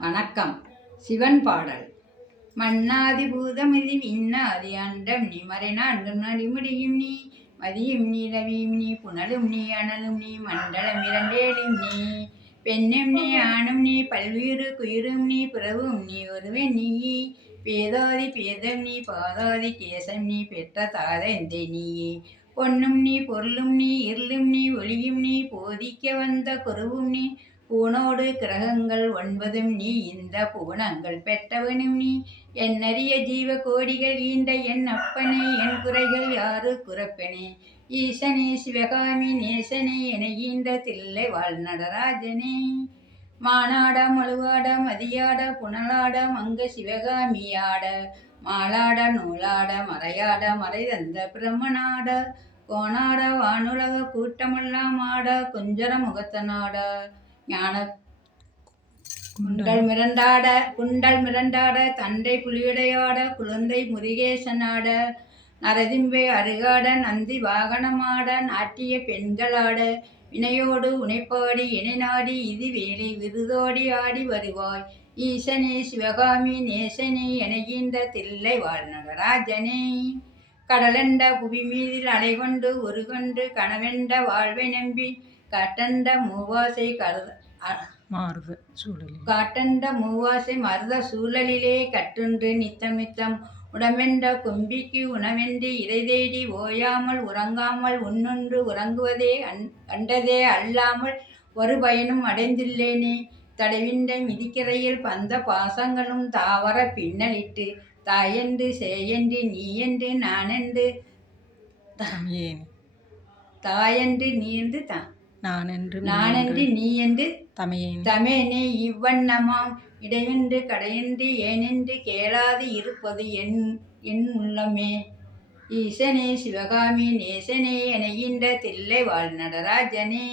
வணக்கம். சிவன் பாடல். மன்னாதி பூதமிதி விண்ணாதி அண்டம் நீ மறைநான்கு நடிமுடியும் நீ மதியும் நீ ரவியும் நீ புனலும் நீ அனலும் நீ மண்டலம் இரண்டேலும் நீ பெண்ணும் நீ ஆணும் நீ பல்வேறு குயிரும் நீ பிறவும் நீ ஒருவன் நீ பேதாதி பேதம் நீ பாதாதி கேசம் நீ பெற்ற தாதந்தை நீயே பொன்னும் நீ பொருளும் நீ இருளும் நீ ஒளியும் நீ போதிக்க வந்த குருவும் நீ பூனோடு கிரகங்கள் ஒன்பதும் நீ இந்த புவனங்கள் பெற்றவனும் நீ. என்னறிய ஜீவ கோடிகள் ஈண்ட என் அப்பனே என் குறைகள் யாரு குறப்பனே? ஈசனே சிவகாமி நேசனே என ஈண்ட தில்லை வாழ் நடராஜனே மானாட மழுவாட மதியாட புனலாட மங்க சிவகாமியாட. மாலாட நூலாட மறையாட மறை தந்த பிரம்மனாட. கோணாட வானுலக கூட்டமெல்லாம் ஆட குஞ்சர முகத்தனாட. ஞான குண்டல் மிரண்டாட குண்டல் மிரண்டாட தண்டை புலியுடையாட குழந்தை முருகேசனாட நரதிம்பை அருகாட நந்தி வாகனமாட நாட்டிய பெண்களாட வினையோடு உனைப்பாடி இணை நாடி இது வேலை விருதோடி ஆடி வருவாய். ஈசனே சிவகாமி நேசனே எனைகின்ற தில்லை வாழ் நடராஜனே. கடலெண்ட புவி மீதில் அலை கொண்டு ஒரு கொண்டு கனவெண்ட வாழ்வை நம்பி கட்டண்ட மூவாசை கருத மாறுத சூழலில். காட்டண்ட மூவாசை மருத சூழலிலே கட்டுண்டு நித்தமித்தம். உடமென்ற கும்பிக்கு உணவென்று இறை தேடி ஓயாமல் உறங்காமல் உண்ணுண்டு உறங்குவதே அன் கண்டதே அல்லாமல் ஒரு பயனும் அடைந்தில்லேனே. தடவின்ற மிதிக்கிறையில் பந்த பாசங்களும் தாவர பின்னலிட்டு தாயென்று சேயென்று நீயென்று நானென்று தாயென்று நீ என்று தா நான் என்று நானென்று நீ என்று தமையேன். தமேனே இவ்வண்ணமாம். இடையின்றி கடையின்றி ஏனென்று கேளாது இருப்பது என் என் உள்ளமே. ஈசனே சிவகாமி நேசனே எனைகின்ற தில்லை வாழ் நடராஜனே